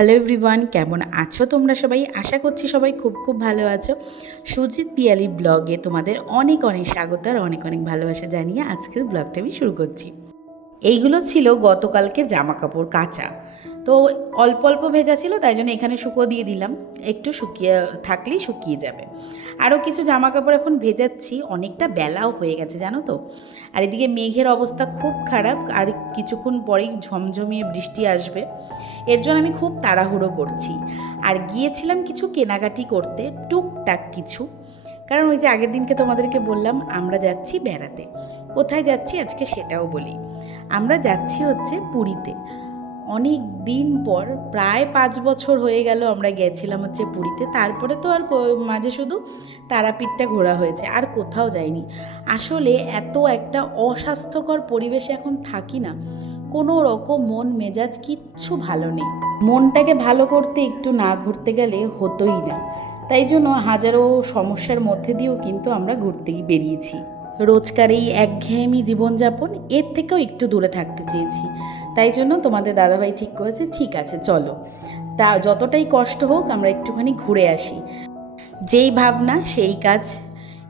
Hello everyone কেমন আছো তোমরা সবাই? আশা করছি সবাই খুব খুব ভালো আছো। সুজিত পিয়ালি ব্লগে তোমাদের অনেক অনেক স্বাগত আর অনেক অনেক ভালোবাসা জানিয়ে আজকের ব্লগটা আমি শুরু করছি। এইগুলো ছিল গতকালকের জামা কাপড় কাঁচা। তো অল্প অল্প ভেজা ছিল, তাই জন্য এখানে শুকো দিয়ে দিলাম। একটু শুকিয়ে, থাকলেই শুকিয়ে যাবে। আরও কিছু জামা কাপড় এখন ভেজাচ্ছি, অনেকটা বেলাও হয়ে গেছে, জানো তো। আর এদিকে মেঘের অবস্থা খুব খারাপ, আর কিছুক্ষণ পরেই ঝমঝমিয়ে বৃষ্টি আসবে। এর জন্য আমি খুব তাড়াহুড়ো করছি। আর গিয়েছিলাম কিছু কেনাকাটি করতে, টুকটাক কিছু। কারণ ওই যে আগের দিনকে তোমাদেরকে বললাম, আমরা যাচ্ছি বেড়াতে। কোথায় যাচ্ছি আজকে সেটাও বলি। আমরা যাচ্ছি হচ্ছে পুরীতে। অনেক দিন পর, প্রায় পাঁচ বছর হয়ে গেল আমরা গেছিলাম হচ্ছে পুরীতে। তারপরে তো আর মাঝে শুধু তারাপীঠটা ঘোরা হয়েছে, আর কোথাও যাইনি। আসলে এত একটা অস্বাস্থ্যকর পরিবেশে এখন থাকি না। কোনো রকম মন মেজাজ কিচ্ছু ভালো নেই। মনটাকে ভালো করতে একটু না ঘুরতে গেলে হতোই না। তাই জন্য হাজারো সমস্যার মধ্যে দিয়েও কিন্তু আমরা ঘুরতে বেরিয়েছি। রোজকার এই একঘেয়েমি জীবনযাপন এর থেকেও একটু দূরে থাকতে চেয়েছি। তাই জন্য তোমাদের দাদাভাই ঠিক করেছে, ঠিক আছে, চলো। তা যতটাই কষ্ট হোক, আমরা একটুখানি ঘুরে আসি। যেই ভাবনা, সেই কাজ।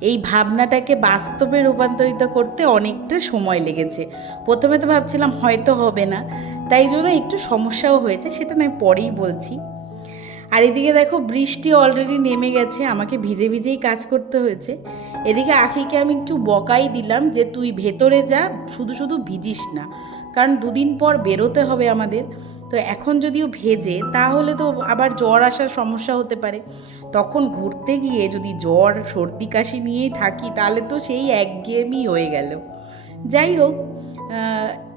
এই ভাবনাটাকে বাস্তবে রূপান্তরিত করতে অনেকটা সময় লেগেছে। প্রথমে তো ভাবছিলাম হয়তো হবে না, তাই জন্য একটু সমস্যাও হয়েছে, সেটা নয়, পরেই বলছি। আর এদিকে দেখো, বৃষ্টি অলরেডি নেমে গেছে, আমাকে ভিজে ভিজেই কাজ করতে হয়েছে। এদিকে আখিকে আমি একটু বকাই দিলাম যে, তুই ভেতরে যা, শুধু শুধু ভিজিস না। কারণ দুদিন পর বেরোতে হবে আমাদের। তো এখন যদিও ভেজে, তাহলে তো আবার জ্বর আসার সমস্যা হতে পারে। তখন ঘুরতে গিয়ে যদি জ্বর, সর্দি, কাশি নিয়েই থাকি, তাহলে তো সেই একঘেয়েমি হয়ে গেল। যাই হোক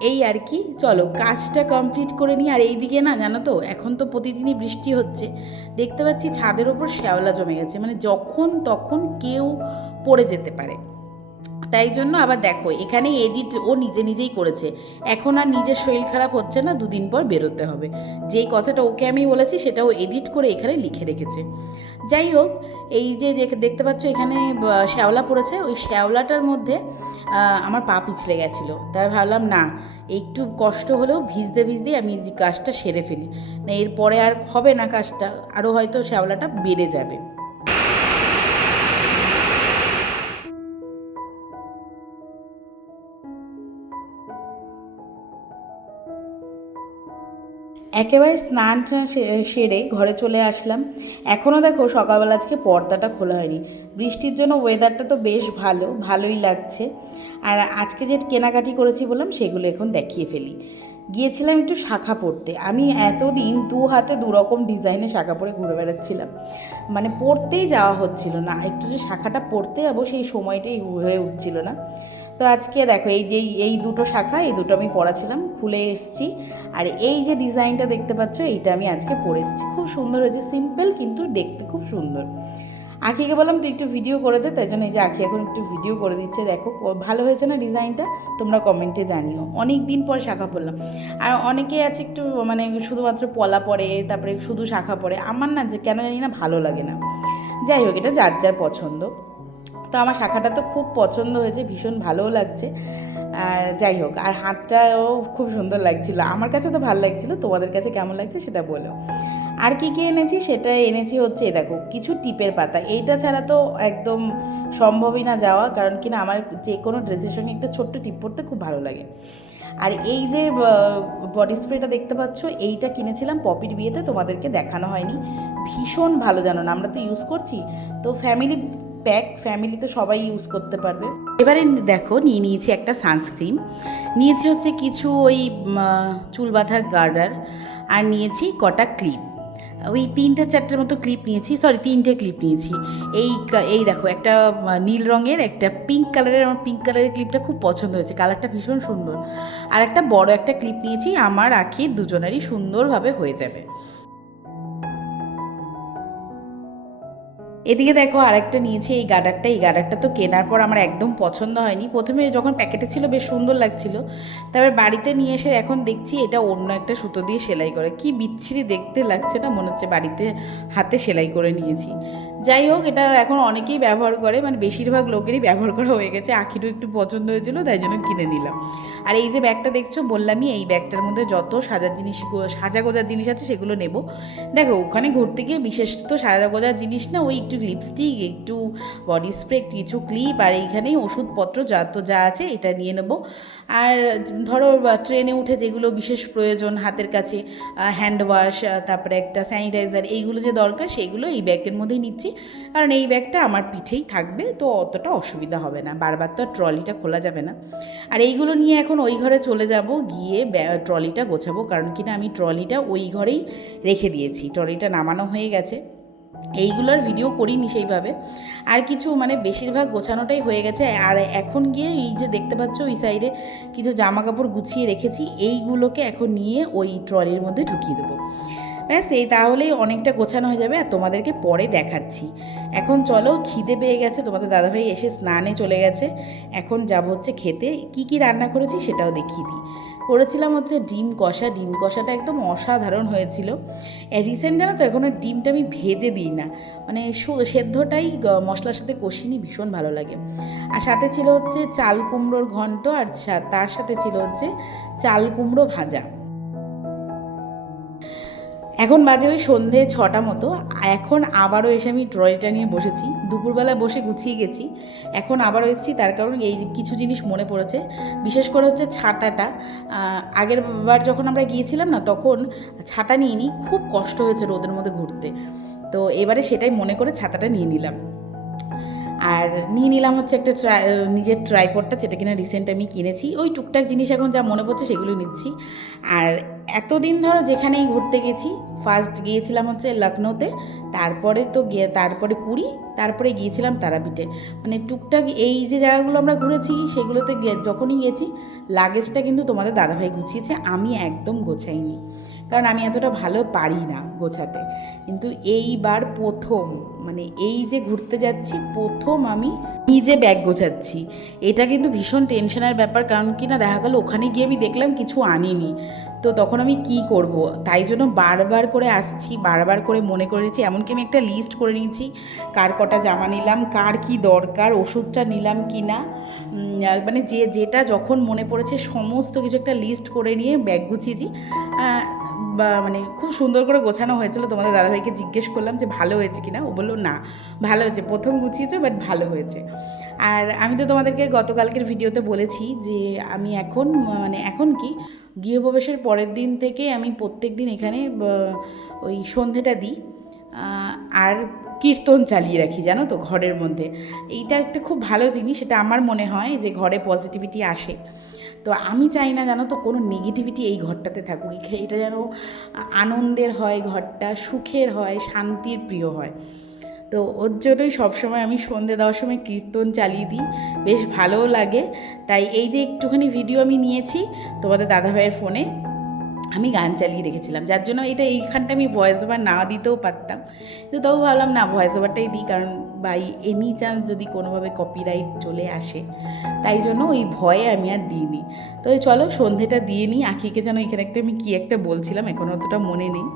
এই আর কি। চলো, কাজটা কমপ্লিট করে নিই। আর এই দিকে না, জানো তো, এখন তো প্রতিদিনই বৃষ্টি হচ্ছে। দেখতে পাচ্ছি ছাদের ওপর শ্যাওলা জমে গেছে। মানে যখন তখন কেউ পড়ে যেতে পারে। তাই জন্য আবার দেখো, এখানে এডিট ও নিজে নিজেই করেছে। এখন আর নিজের শরীর খারাপ হচ্ছে না, দুদিন পর বেরোতে হবে। যেই কথাটা ওকে আমি বলেছি, সেটাও এডিট করে এখানে লিখে রেখেছে। যাই হোক, এই যে দেখতে পাচ্ছ এখানে শ্যাওলা পড়েছে, ওই শ্যাওলাটার মধ্যে আমার পা পিছলে গেছিল। তাই ভাবলাম, না, একটু কষ্ট হলেও ভিজতে ভিজতেই আমি কাজটা সেরে ফেলি। না, এরপরে আর হবে না কাজটা আরও হয়তো শ্যাওলাটা বেড়ে যাবে। একেবারে স্নান সেরে ঘরে চলে আসলাম। এখনও দেখো সকালবেলা আজকে পর্দাটা খোলা হয়নি। বৃষ্টির জন্য ওয়েদারটা তো বেশ ভালো, ভালোই লাগছে। আর আজকে যে কেনাকাটি করেছি বললাম, সেগুলো এখন দেখিয়ে ফেলি। গিয়েছিলাম একটু শাখা পরতে আমি এতদিন দু হাতে দু রকম ডিজাইনের শাখা পরে ঘুরে বেড়াচ্ছিলাম। মানে পড়তেই যাওয়া হচ্ছিল না। একটু যে শাখাটা পড়তে যাব সেই সময়টাই হয়ে উঠছিল না। তো আজকে দেখো, এই যে, এই দুটো শাখা, এই দুটো আমি পড়াছিলাম, খুলে এসেছি। আর এই যে ডিজাইনটা দেখতে পাচ্ছ, এইটা আমি আজকে পরে এসেছি। খুব সুন্দর হয়েছে, সিম্পল কিন্তু দেখতে খুব সুন্দর। আখিকে বললাম, তুই একটু ভিডিও করে দে। তাই জন্য এই যে আখি এখন একটু ভিডিও করে দিচ্ছে। দেখো ভালো হয়েছে না ডিজাইনটা? তোমরা কমেন্টে জানিও। অনেক দিন পর শাখা পড়লাম। আর অনেকেই আছে একটু মানে শুধুমাত্র পলা পড়ে, তারপরে শুধু শাখা পড়ে। আমার না যে, কেন জানি না ভালো লাগে না। যাই হোক, এটা যার যার পছন্দ। তো আমার শাখাটা তো খুব পছন্দ হয়েছে, ভীষণ ভালোও লাগছে। আর যাই হোক, আর হাতটাও খুব সুন্দর লাগছিল। আমার কাছে তো ভালো লাগছিল, তোমাদের কাছে কেমন লাগছে সেটা বলো। আর কি কী এনেছি সেটা এনেছি হচ্ছে দেখো, কিছু টিপের পাতা। এইটা ছাড়া তো একদম সম্ভবই না যাওয়া, কারণ কিনা আমার যে কোনো ড্রেসের সঙ্গে একটা ছোট্ট টিপ পরতে খুব ভালো লাগে। আর এই যে বডি স্প্রেটা দেখতে পাচ্ছ, এইটা কিনেছিলাম, পপির বিয়েতে তোমাদেরকে দেখানো হয়নি। ভীষণ ভালো জানো না, আমরা তো ইউজ করছি। তো ফ্যামিলি প্যাক ফ্যামিলি তো সবাই ইউজ করতে পারবে। এবারে দেখো, নিয়ে নিয়েছি একটা সানস্ক্রিন নিয়েছি হচ্ছে কিছু ওই চুল বাঁধার গার্ডার আর নিয়েছি কটা ক্লিপ ওই তিনটে চারটের মতো ক্লিপ নিয়েছি সরি তিনটে ক্লিপ নিয়েছি। এই এই দেখো, একটা নীল রঙের, একটা পিঙ্ক কালারের আমার পিঙ্ক কালারের ক্লিপটা খুব পছন্দ হয়েছে। কালারটা ভীষণ সুন্দর। আর একটা বড় একটা ক্লিপ নিয়েছি, আমার আখির দুজনেরই সুন্দরভাবে হয়ে যাবে। এদিকে দেখো আরেকটা নিয়েছি, এই গাডারটা। এই গাডারটা তো কেনার পর আমার একদম পছন্দ হয়নি। প্রথমে যখন প্যাকেটে ছিল, বেশ সুন্দর লাগছিল। তারপর বাড়িতে নিয়ে এসে এখন দেখছি এটা অন্য একটা সুতো দিয়ে সেলাই করে। কি বিচ্ছিরি দেখতে লাগছে না, মনে হচ্ছে বাড়িতে হাতে সেলাই করে নিয়েছি। যাই হোক, এটা এখন অনেকেই ব্যবহার করে মানে বেশিরভাগ লোকেরই ব্যবহার করা হয়ে গেছে। আখিরও একটু পছন্দ হয়েছিল, তাই জন্য কিনে নিলাম। আর এই যে ব্যাগটা দেখছ, বললামই এই ব্যাগটার মধ্যে যত সাজার জিনিস, সাজা গোজার জিনিস আছে সেগুলো নেব। দেখো, ওখানে ঘুরতে গিয়ে বিশেষ তো সাজা গোজার জিনিস না, ওই একটু লিপস্টিক একটু বডি স্প্রে কিছু ক্লিপ আর এইখানেই ওষুধপত্র যা, তো যা আছে এটা নিয়ে নেব। আর ধরো ট্রেনে উঠে যেগুলো বিশেষ প্রয়োজন হাতের কাছে হ্যান্ড ওয়াশ তারপরে একটা স্যানিটাইজার এইগুলো যে দরকার সেইগুলো এই ব্যাগের মধ্যেই নিচ্ছি। কারণ এই ব্যাগটা আমার পিঠেই থাকবে, তো অতটা অসুবিধা হবে না। বারবার তো ট্রলিটা খোলা যাবে না। আর এইগুলো নিয়ে এখন ওই ঘরে চলে যাব, গিয়ে ট্রলিটা গোছাবো। কারণ কিনা আমি ট্রলিটা ওই ঘরেই রেখে দিয়েছি। ট্রলিটা নামানো হয়ে গেছে। এইগুলোর ভিডিও করিনি সেইভাবে। আর কিছু মানে বেশিরভাগ গোছানোটাই হয়ে গেছে। আর এখন গিয়ে এই যে দেখতে পাচ্ছ, ওই সাইডে কিছু জামা কাপড় গুছিয়ে রেখেছি। এইগুলোকে এখন নিয়ে ওই ট্রলির মধ্যে ঢুকিয়ে দেবো। ব্যাস, এই তাহলেই অনেকটা গোছানো হয়ে যাবে আর তোমাদেরকে পরে দেখাচ্ছি। এখন চলো, খিদে পেয়ে গেছে, তোমাদের দাদাভাই এসে স্নানে চলে গেছে। এখন যাব হচ্ছে খেতে। কি কি রান্না করেছি সেটাও দেখিয়ে দিই। করেছিলাম হচ্ছে ডিম কষা। ডিম কষাটা একদম অসাধারণ হয়েছিল। রিসেন্ট জানো তো, এখন ডিমটা আমি ভেজে দিই না। মানে সেদ্ধটাই মশলার সাথে কষিনি ভীষণ ভালো লাগে। আর সাথে ছিল হচ্ছে চাল কুমড়োর ঘন্ট, আর তার সাথে ছিল হচ্ছে চাল কুমড়ো ভাজা। এখন বাজে ওই সন্ধে ছটা মতো। এখন আবারও এসে আমি ট্রলিটা নিয়ে বসেছি। দুপুরবেলা বসে গুছিয়ে গেছি। এখন আবারও এসেছি, তার কারণ এই কিছু জিনিস মনে পড়েছে। বিশেষ করে হচ্ছে ছাতাটা। আগের বার যখন আমরা গিয়েছিলাম না, তখন ছাতা নিয়ে নিই খুব কষ্ট হয়েছে রোদের মধ্যে ঘুরতে। তো এবারে সেটাই মনে করে ছাতাটা নিয়ে নিলাম। আর নিয়ে নিলাম হচ্ছে একটা ট্রাই নিজের ট্রাইপডটা যেটা কিনা রিসেন্ট আমি কিনেছি। ওই টুকটাক জিনিস এখন যা মনে পড়ছে সেগুলো নিচ্ছি। আর এতদিন ধরো যেখানেই ঘুরতে গেছি ফার্স্ট গিয়েছিলাম হচ্ছে লখনৌতে, তারপরে তো গিয়ে, তারপরে পুরী, তারপরে গিয়েছিলাম তারাপীঠে। মানে টুকটাক এই যে জায়গাগুলো আমরা ঘুরেছি, সেগুলোতে যখনই গেছি লাগেজটা কিন্তু তোমাদের দাদাভাই গুছিয়েছে, আমি একদম গোছাইনি। কারণ আমি এতটা ভালো পারি না গোছাতে। কিন্তু এইবার প্রথম মানে এই যে ঘুরতে যাচ্ছি, প্রথম আমি নিজে ব্যাগ গোছাচ্ছি। এটা কিন্তু ভীষণ টেনশনের ব্যাপার, কারণ কি না, দেখা গেলো ওখানে গিয়ে আমি দেখলাম কিছু আনিনি। তো তখন আমি কি করব? তাই জন্য বারবার করে আসছি, বারবার করে মনে করে করেছি, এমনকি আমি একটা লিস্ট করে নিয়েছি, কার কটা জামা নিলাম, কার কি দরকার, ওষুধটা নিলাম কি না মানে যে, যেটা যখন মনে পড়েছে, সমস্ত কিছু একটা লিস্ট করে নিয়ে ব্যাগ গুছিয়েছি। মানে খুব সুন্দর করে গোছানো হয়েছিল। তোমাদের দাদাভাইকে জিজ্ঞেস করলাম যে ভালো হয়েছে কি না ও বলল, না, ভালো হয়েছে। প্রথম গুছিয়েছো বাট ভালো হয়েছে। আর আমি তো তোমাদেরকে গতকালকের ভিডিওতে বলেছি যে আমি এখন মানে এখন কি, গৃহপ্রবেশের পরের দিন থেকে আমি প্রত্যেক দিন এখানে ওই সন্ধেটা দিই আর কীর্তন চালিয়ে রাখি, জানো তো, ঘরের মধ্যে। এইটা একটা খুব ভালো জিনিস সেটা আমার মনে হয় যে ঘরে পজিটিভিটি আসে। তো আমি চাই না জানো তো কোনো নেগেটিভিটি এই ঘরটাতে থাকুক এটা যেন আনন্দের হয় ঘরটা, সুখের হয়, শান্তির প্রিয় হয়। তো ওর জন্যই সবসময় আমি সন্ধে দেওয়ার সময় কীর্তন চালিয়ে দিই, বেশ ভালোও লাগে। তাই এই যে একটুখানি ভিডিও আমি নিয়েছি তোমাদের দাদাভাইয়ের ফোনে আমি গান চালিয়ে রেখেছিলাম, যার জন্য এটা এইখানটা আমি ভয়েস ওভার না দিতেও পারতাম। কিন্তু তবু ভাবলাম, না ভয়েস ওভারটাই দিই, কারণ বাই এনি চান্স যদি কোনোভাবে কপিরাইট চলে আসে, তাই জন্য ওই ভয়ে আমি আর দিইনি। তো চলো, সন্ধেটা দিয়ে নিই আঁকিকে যেন এখানে একটা আমি কী একটা বলছিলাম, এখন অতটা মনে নেই।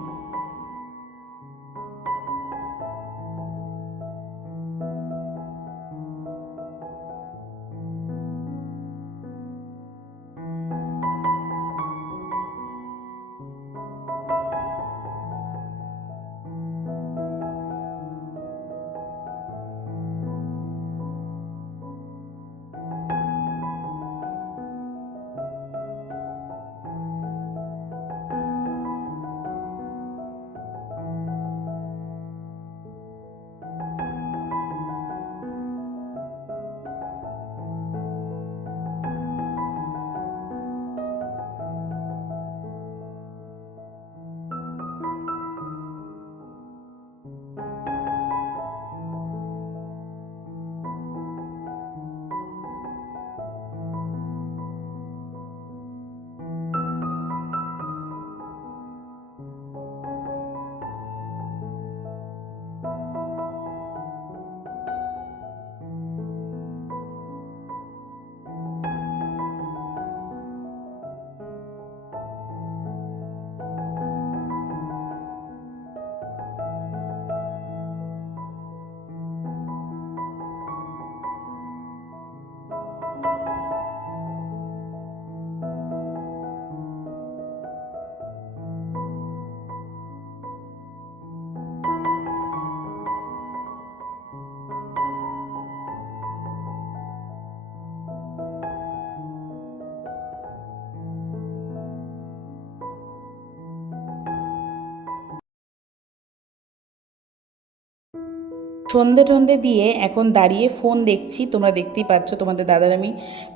সন্ধে টন্ধে দিয়ে এখন দাঁড়িয়ে ফোন দেখছি। তোমরা দেখতেই পাচ্ছ তোমাদের দাদার আমি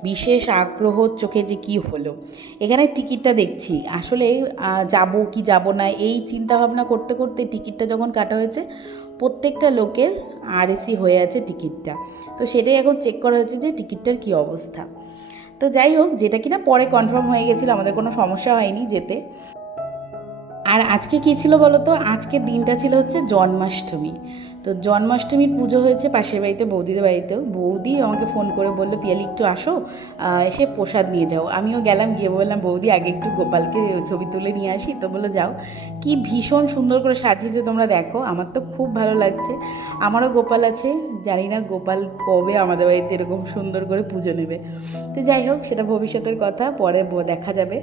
বিশেষ আগ্রহ চোখে যে কি হলো। এখানে টিকিটটা দেখছি। আসলে যাব কি যাব না, এই চিন্তা ভাবনা করতে করতে টিকিটটা যখন কাটা হয়েছে, প্রত্যেকটা লোকের আরএসি হয়ে আছে টিকিটটা তো সেটাই এখন চেক করা হয়েছে যে টিকিটটার কী অবস্থা। তো যাই হোক, যেটা কিনা পরে কনফার্ম হয়ে গেছিল, আমাদের কোনো সমস্যা হয়নি যেতে। আর আজকে কী ছিল বলো তো আজকের দিনটা ছিল হচ্ছে জন্মাষ্টমী। তো জন্মাষ্টমীর পুজো হয়েছে পাশের বাড়িতে, বৌদিদের বাড়িতেও। বৌদি আমাকে ফোন করে বলল, পিয়ালি, একটু আসো এসে প্রসাদ নিয়ে যাও। আমিও গেলাম, গিয়ে বললাম, বৌদি, আগে একটু গোপালকে ছবি তুলে নিয়ে আসি। তো বলল, যাও। কি ভীষণ সুন্দর করে সাজিয়েছে তোমরা দেখো, আমার তো খুব ভালো লাগছে। আমারও গোপাল আছে, জানি না গোপাল কবে আমাদের বাড়িতে এরকম সুন্দর করে পুজো নেবে। তো যাই হোক, সেটা ভবিষ্যতের কথা, পরে দেখা যাবে।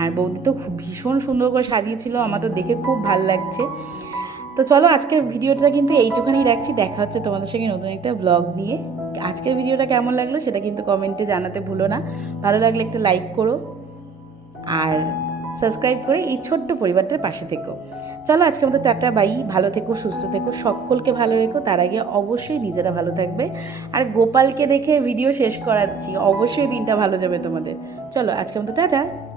আর বৌদি তো ভীষণ সুন্দর করে সাজিয়েছিল, আমার তো দেখে খুব ভালো লাগছে। তো চলো আজকের ভিডিওটা কিন্তু এইটুখানি রাখছি। দেখা হচ্ছে তোমাদের সঙ্গে নতুন একটা ব্লগ নিয়ে। আজকের ভিডিওটা কেমন লাগল সেটা কিন্তু কমেন্টে জানাতে ভুলো না। ভালো লাগলে একটা লাইক করো আর সাবস্ক্রাইব করে এই ছোট্ট পরিবারটার পাশে থেকো। চলো আজকের মতো টাটা বাই ভালো থেকো, সুস্থ থেকো, সকলকে ভালো রেখো। তার আগে অবশ্যই নিজেরা ভালো থাকবে। আর গোপালকে দেখে ভিডিও শেষ করাচ্ছি। অবশ্যই দিনটা ভালো যাবে তোমাদের। চলো আজকের মতো টাটা।